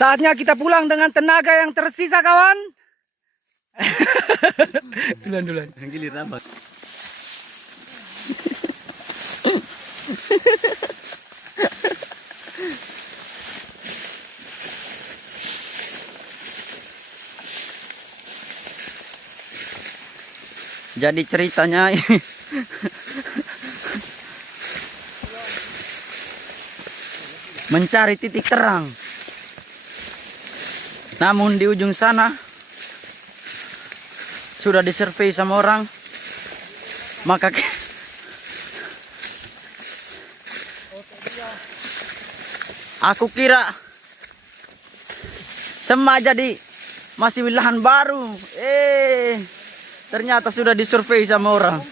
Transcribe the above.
Saatnya kita pulang dengan tenaga yang tersisa, kawan. Dulan. Gilir nambah. Jadi ceritanya ini mencari titik terang. Namun di ujung sana sudah disurvei sama orang. Maka aku kira Semak jadi masih lahan baru. Ternyata sudah disurvei sama orang.